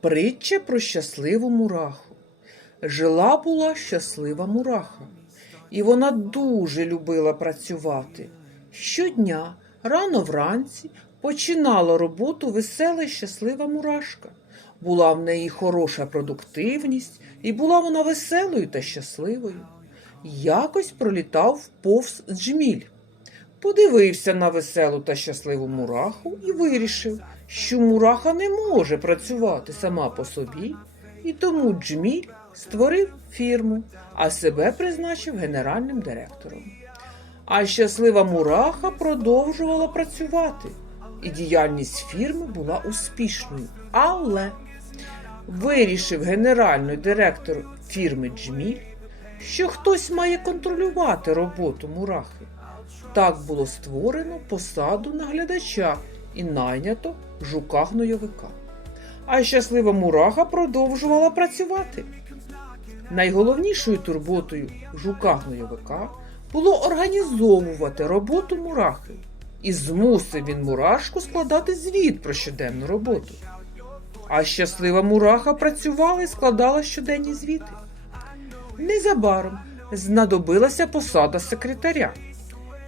Притча про щасливу мураху. Жила була щаслива мураха, і вона дуже любила працювати. Щодня, рано вранці, починала роботу весела й щаслива мурашка. Була в неї хороша продуктивність, і була вона веселою та щасливою. Якось пролітав повз джміль. Подивився на веселу та щасливу мураху і вирішив, що мураха не може працювати сама по собі, і тому Джміль створив фірму, а себе призначив генеральним директором. А щаслива мураха продовжувала працювати, і діяльність фірми була успішною. Але вирішив генеральний директор фірми Джміль, що хтось має контролювати роботу мурахи. Так було створено посаду наглядача і найнято жука гнойовика. А щаслива мураха продовжувала працювати. Найголовнішою турботою жука гнойовика було організовувати роботу мурахи, і змусив він мурашку складати звіт про щоденну роботу. А щаслива мураха працювала і складала щоденні звіти. Незабаром знадобилася посада секретаря,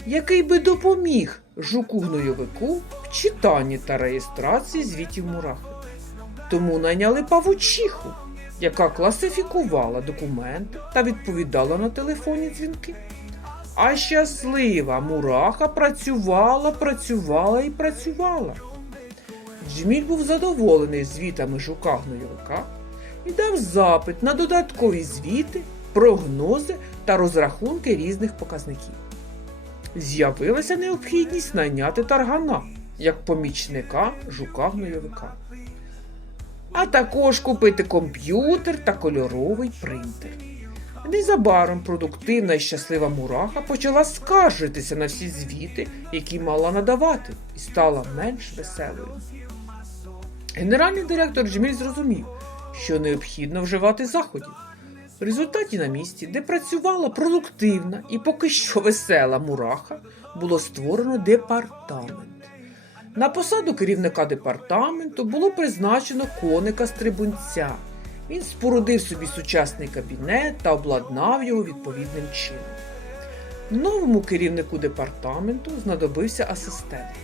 який би допоміг жуку гнойовику в читанні та реєстрації звітів мурахи. Тому найняли павучиху, яка класифікувала документи та відповідала на телефонні дзвінки. А щаслива мураха працювала, працювала і працювала. Джміль був задоволений звітами жука гнойовика і дав запит на додаткові звіти, прогнози та розрахунки різних показників. З'явилася необхідність найняти таргана як помічника жука гнойовика, а також купити комп'ютер та кольоровий принтер. Незабаром продуктивна і щаслива мураха почала скаржитися на всі звіти, які мала надавати, і стала менш веселою. Генеральний директор Джміль зрозумів, що необхідно вживати заходів. В результаті на місці, де працювала продуктивна і поки що весела мураха, було створено департамент. На посаду керівника департаменту було призначено коника стрибунця. Він спорудив собі сучасний кабінет та обладнав його відповідним чином. Новому керівнику департаменту знадобився асистент,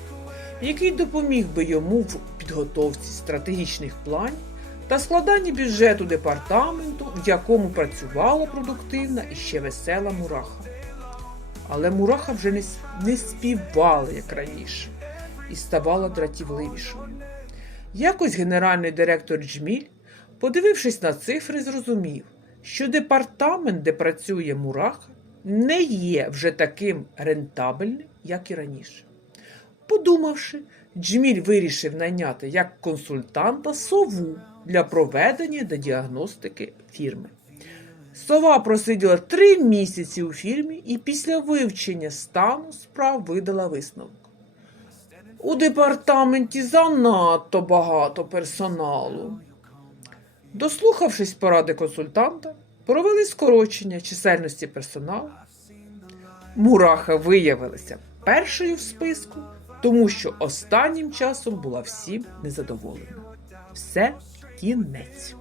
який допоміг би йому в підготовці стратегічних планів та складанні бюджету департаменту, в якому працювала продуктивна і ще весела мураха. Але мураха вже не, не співала, як раніше, і ставала дратівливішою. Якось генеральний директор Джміль, подивившись на цифри, зрозумів, що департамент, де працює мураха, не є вже таким рентабельним, як і раніше. Подумавши, Джміль вирішив найняти як консультанта сову для проведення та діагностики фірми. Сова просиділа три місяці у фірмі і після вивчення стану справ видала висновок. У департаменті занадто багато персоналу. Дослухавшись поради консультанта, провели скорочення чисельності персоналу. Мураха виявилася першою в списку, тому що останнім часом була всім незадоволена. Все кінець.